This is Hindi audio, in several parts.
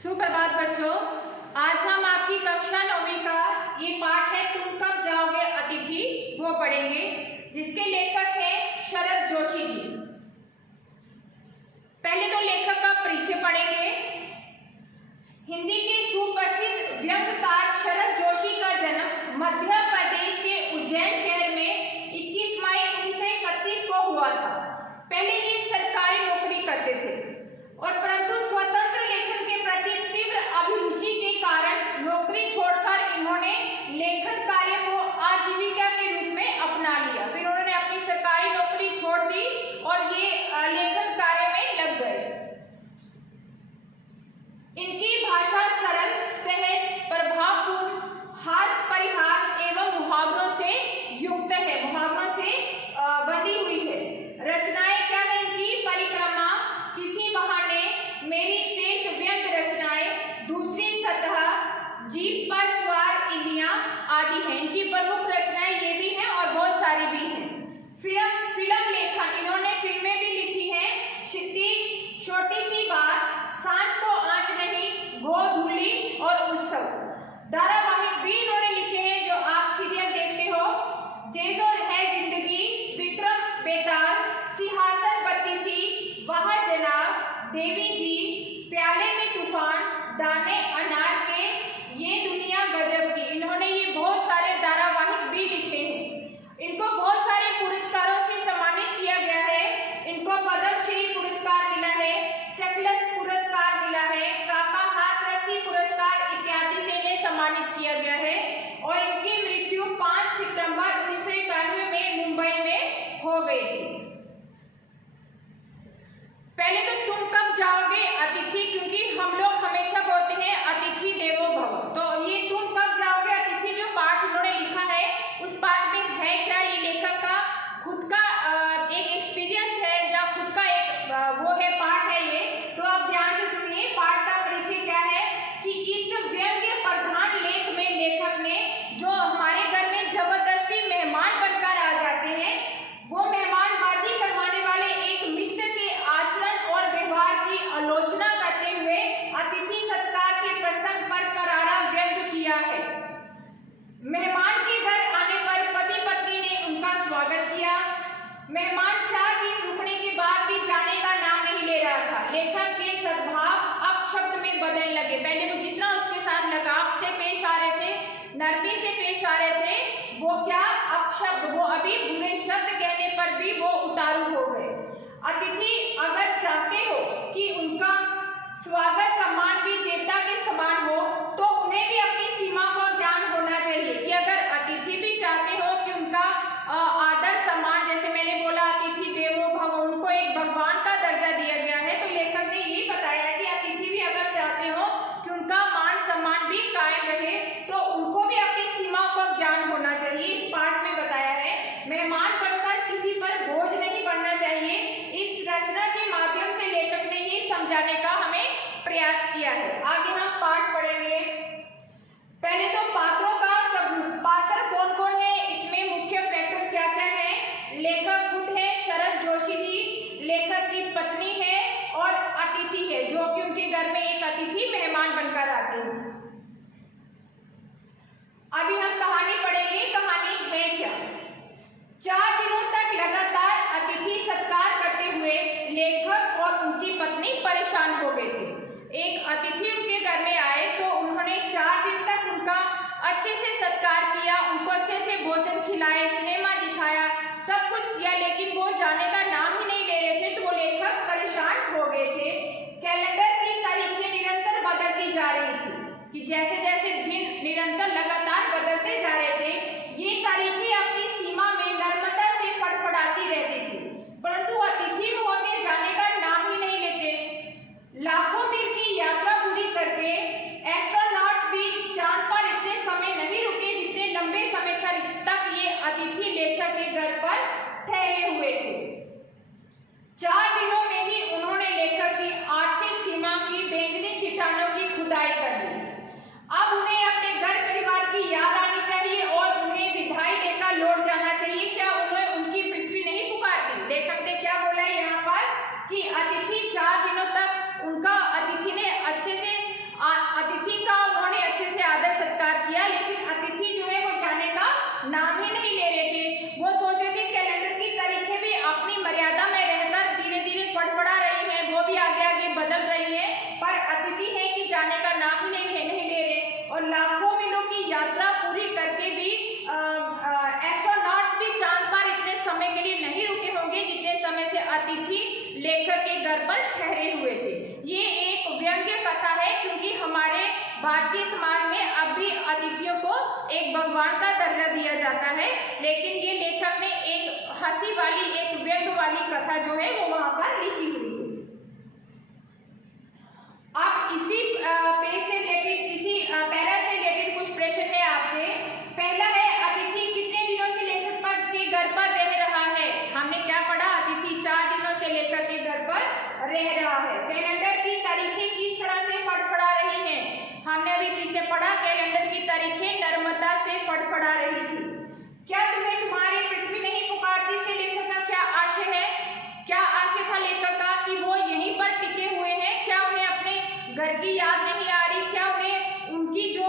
सुप्रभात बच्चों, आज हम आपकी कक्षा 9वीं का ये पाठ है तुम कब जाओगे अतिथि वो पढ़ेंगे, जिसके लेखक हैं शरद जोशी जी। पहले तो लेखक का परिचय पढ़ेंगे। हिंदी के सुप्रसिद्ध व्यंग्यकार शरद जोशी का जन्म मध्य प्रदेश के उज्जैन शहर में 21 मई 1931 को हुआ था। पहले ये सरकारी नौकरी करते थे और परंतु स्वतंत्र लेखन के प्रति तीव्र अभिरुचि के कारण नौकरी छोड़कर इन्होंने लेखन कार्य को आजीविका के रूप में अपना लिया। फिर उन्होंने अपनी सरकारी नौकरी छोड़ दी और ये लेखन कार्य में लग गए। इनकी भाषा सरल, सहज, प्रभावपूर्ण, हास्य परिहास एवं मुहावरों से युक्त है, मुहावरों से बनी हुई है। रचनाएं क्या है इनकी? परिक्रमा, किसी बहाने, मेरी श्रेष्ठ व्यंग्य रचनाएं, दूसरी सतह, जीप पर सवार इलियां आदि हैं। इनकी प्रमुख रचनाएं ये भी हैं और बहुत सारी भी हैं। फिल्म लेखन, इन्होंने फिल्में भी लिखी हैं। क्षितिज, छोटी सी बात, सांझ को आंच नहीं, गोधूली और उत्सव। धारावाहिक भी इन्होंने लिखे हैं जो आप सीरियल देखते हो, जैसो है जिंदगी, विक्रम बेताल, सिंहासन बत्तीसी, वह जनाब, देवी जी, प्याले में तूफान, दाने अनार के, ये दुनिया गजब की। इन्होंने ये बहुत सारे धारावाहिक भी लिखे हैं। इनको बहुत सारे पुरस्कारों से सम्मानित किया गया है। इनको पद्मश्री पुरस्कार मिला है, चकलस पुरस्कार मिला है, काका हाथरसी पुरस्कार इत्यादि से इन्हें सम्मानित किया गया है। और इनकी मृत्यु 5 सितंबर 1991 में मुंबई में हो गई थी। पहले तो तुम कब जाओगे अतिथि, क्योंकि हम लोग हमेशा बोलते हैं अतिथि देवो भव। तो ये तुम कब जाओगे अतिथि जो पाठ उन्होंने लिखा है, उस पाठ में है क्या? ये लेखक का खुद का एक एक्सपीरियंस है या खुद का एक वो है पाठ है ये। तो आप ध्यान से सुनिए, पाठ का परिचय क्या है कि इस व्यंग्य प्रधान लेख में लेखक ने जो हमारे घर में जबरदस्ती मेहमान बनकर आ जाते हैं, वो मेहमानबाजी करवाने वाले एक मित्र के आचरण और व्यवहार की आलोचना करते हुए अतिथि सत्कार के प्रसंग पर करारा व्यंग्य किया है। मेहमान के घर आने पर पति पत्नी ने उनका स्वागत किया। मेहमान 4 दिन रुकने के बाद भी जाने का नाम नहीं ले रहा था। लेखक के सद्भाव अपशब्द में बदलने लगे। पहले वो जितना उसके साथ लगाव से पेश आ रहे थे, नरमी से पेश आ रहे थे, वो क्या अपशब्द, वो अभी बुरे शब्द कहने पर भी वो उतारू हो गए। अतिथि अगर चाहते हो कि उनका स्वागत सम्मान भी देवता के समान हो, तो उन्हें भी अपनी सीमा का ज्ञान होना चाहिए। कि अगर अतिथि भी चाहते हो कि उनका आदर सम्मान, जैसे मैंने बोला अतिथि देवो भव, उनको एक भगवान का दर्जा दिया गया है, तो लेखक ने ये बताया कि अतिथि भी अगर चाहते हो कि उनका मान सम्मान भी कायम रहे, तो उनको भी अपनी सीमाओं का ज्ञान होना चाहिए। इस पाठ में बताया है मेहमान बनकर किसी पर बोझ नहीं बनना चाहिए। इस रचना के माध्यम से लेखक ने ये समझाने का हमें प्रयास किया है। आगे हम पाठ पढ़ेंगे। पहले तो पात्रों का सबूत, पात्र कौन कौन है, इसमें मुख्य कैरेक्टर क्या क्या है। लेखक खुद है शरद जोशी जी, लेखक की पत्नी है और अतिथि है, जो कि उनके घर में एक अतिथि मेहमान बनकर आते हैं। अभी हम कहानी पढ़ेंगे। कहानी है क्या? 4 दिनों तक लगातार अतिथि सत्कार करते हुए लेखक और उनकी पत्नी परेशान हो गए थे। एक अतिथि उनके घर में आए तो उन्होंने 4 दिन तक उनका अच्छे से सत्कार किया, उनको अच्छे से भोजन खिलाए, सिनेमा दिखाया, सब कुछ किया, लेकिन वो जाने का नाम ही नहीं ले रहे थे। तो वो लेखक परेशान हो गए थे। कैलेंडर की तारीखें निरंतर बदलती जा रही थी कि जैसे जैसे दिन निरंतर लगातार बदलते जा रहे थे, ये तारीखें अपनी सीमा में नर्मदा से फड़फड़ाती रहती थी, परंतु अतिथि महोदय जाने का नाम ही नहीं लेते। लाखों मील की यात्रा पूरी करके एस्ट्रोनॉट्स भी चांद पर इतने समय नहीं रुके जितने लंबे समय तक ये अतिथि लेखक के घर पर ठहरे हुए थे। 4 दिनों में ही उन्होंने लेखक की आर्थिक सीमा की बेचनी चट्टानों की खुदाई कर ली। अब उन्हें अपने घर परिवार की घर पर ठहरे हुए थे। ये एक व्यंग्य कथा है, क्योंकि हमारे भारतीय समाज में अब भी अतिथियों को एक भगवान का दर्जा दिया जाता है, लेकिन ये लेखक ने एक हंसी वाली, एक व्यंग्य वाली कथा जो है वो वहां पर लिखी हुई है। अब इसी पेज से रिलेटेड, इसी पैरा से रिलेटेड कुछ प्रश्न है आपके। पहला है, अतिथि कितने दिनों से लेखक के घर पर रह रहा है? हमने क्या पढ़ा? अतिथि 4 दिनों से लेखक के घर पर रह रहा है। कैलेंडर की तारीखें किस तरह से फड़फड़ा रही हैं? हमने अभी पीछे पढ़ा, कैलेंडर की तारीखें नर्मदा से फड़फड़ा रही थी। क्या तुम्हें तुम्हारी पृथ्वी नहीं पुकारती से लेखक का क्या आशय है? क्या आशय था लेखक का कि वो यहीं पर टिके हुए हैं? क्या उन्हें अपने घर की याद नहीं आ रही? क्या उन्हें उनकी जो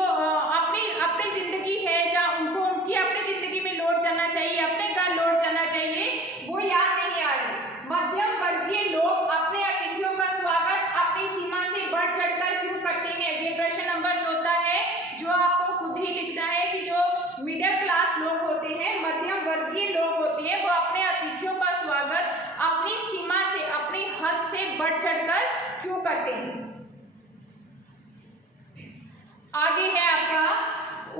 अपनी जिंदगी है, जहाँ उनको उनकी अपनी जिंदगी में लौट जाना चाहिए, अपने घर लौट जाना चाहिए, वो याद नहीं आ रही? मध्यम वर्गीय लोग अपने अतिथियों का स्वागत अपनी सीमा से बढ़ चढ़कर क्यों करते हैं? ये प्रश्न नंबर 14 है, जो आपको खुद ही लिखना है कि जो मिडिल क्लास लोग होते हैं, मध्यम वर्गीय लोग होते हैं, वो अपने अतिथियों का स्वागत अपनी सीमा से, अपनी हद से बढ़ चढ़कर क्यों करते हैं? आगे है आपका,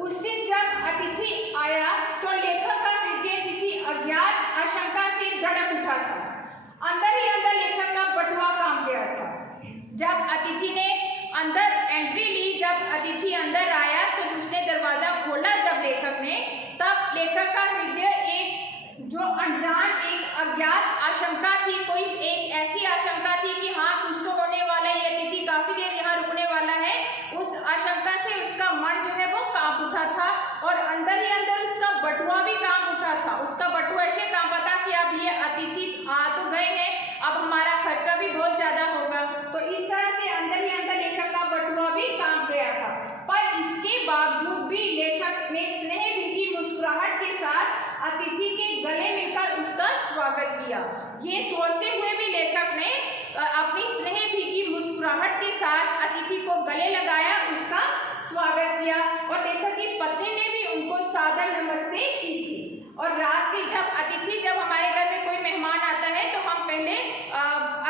उस दिन जब अतिथि आया तो लेखक का हृदय किसी अज्ञात आशंका से धड़क उठा था। अंदर ही अंदर लेखक का बटुआ काम गया था। जब अतिथि ने अंदर एंट्री ली, जब अतिथि अंदर आया तो उसने दरवाजा खोला जब लेखक ने, तब लेखक का हृदय एक जो अनजान, एक अज्ञात आशंका थी, कोई एक ऐसी आशंका थी कि हाँ कुछ तो होने वाला है, ये अतिथि काफी देर यहाँ रुकने वाला है, उस आशंका से उसका मन जो है वो कांप उठा था और अंदर ही अंदर उसका बटुआ भी कांप उठा था। उसका बटुआ ऐसे कांपा था कि अब ये अतिथि आ तो गए हैं, अब हमारा खर्चा भी बहुत ज्यादा होगा। तो इस तरह से अंदर ही अंदर लेखक का बटुआ भी कांप गया था। पर इसके बावजूद भी लेखक ने स्नेह भीगी मुस्कुराहट के साथ अतिथि के गले मिलकर उसका स्वागत किया। ये सोचते हुए भी लेखक ने अपनी स्नेह भीगी मुस्कुराहट के साथ अतिथि को गले लगाया, उसका स्वागत किया और लेखक की पत्नी ने भी उनको सादर नमस्ते की थी। और रात के जब हमारे घर में कोई मेहमान आता है तो हम पहले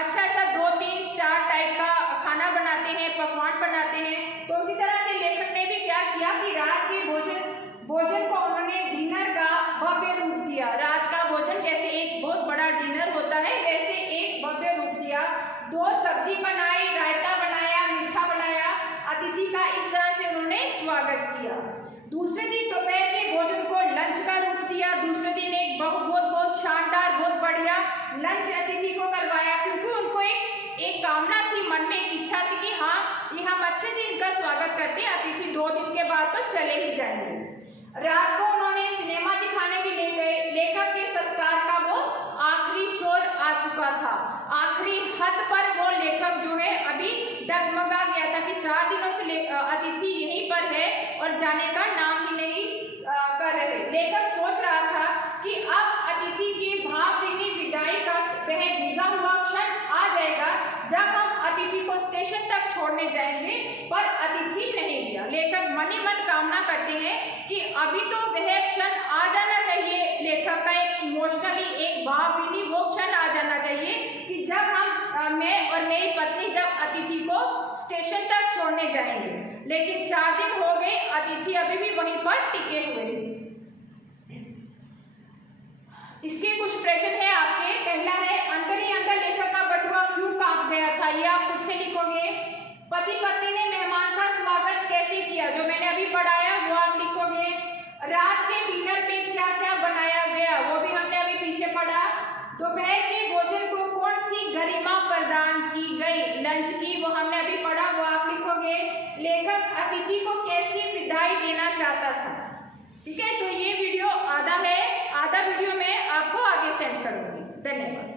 अच्छा 2, 3, 4 टाइप का खाना बनाते हैं, पकवान बनाते हैं। तो उसी तरह से लेखक ने भी क्या किया कि रात के भोजन को उन्होंने डिनर का भव्य रूप दिया। रात का भोजन जैसे एक बहुत बड़ा डिनर होता है, वैसे एक भव्य रूप दिया। 2 सब्जी बनाई, रायता बनाया, मीठा बनाया, अतिथि का इस तरह से उन्होंने स्वागत किया। दूसरे दिन दोपहर के भोजन को लंच का रूप दिया। दूसरे दिन एक बहुत शानदार, बहुत बढ़िया लंच अतिथि को करवाया, क्योंकि उनको एक कामना थी, मन में एक इच्छा थी कि हाँ ये हम अच्छे से इनका स्वागत करते हैं, अतिथि 2 दिन के बाद तो चले ही जाएंगे। रात को उन्होंने सिनेमा दिखाने भी ले गए। लेखक के सत्कार का वो आखिरी शोर आ चुका था। आखिरी हद पर वो लेखक जो है अभी डगमगा गया था कि 4 दिनों से अतिथि यहीं पर है और जाने का नाम ही नहीं कर रहे। लेखक सोच रहा था कि अब अतिथि की भावभीनी विदाई का वह भीगा हुआ क्षण आ जाएगा जब हम अतिथि को स्टेशन तक छोड़ने जाएंगे, पर अतिथि नहीं गया। लेखक मन ही मन कामना करते हैं कि अभी तो वह क्षण आ जाना चाहिए, लेखक का एक इमोशनली, एक भावभीनी वो क्षण आ जाना चाहिए कि जब मैं और मेरी पत्नी जब अतिथि को स्टेशन तक छोड़ने जाएंगे। लेकिन 4 दिन हो गए, अतिथि अभी भी वहीं पर टिके हुए हैं। इसके कुछ प्रश्न है आपके। पहला है, अंदर ही अंदर लेखक का बटुआ क्यों कांप गया था? ये आप खुद से लिखोगे। पति पत्नी ने मेहमान का स्वागत कैसे किया? जो मैंने अभी पढ़ाया वो आप लिखोगे। रात के डिनर में क्या क्या बनाया गया? वो भी हमने अभी पीछे पढ़ा। दोपहर के भोजन को कौन सी गरिमा प्रदान की गई? लंच की, वो हमने अभी पढ़ा, वो आप लिखोगे। लेखक अतिथि को कैसी विदाई देना चाहता था? ठीक है, तो ये वीडियो आधा है, आधा वीडियो मैं आपको आगे सेंड करूंगी। धन्यवाद।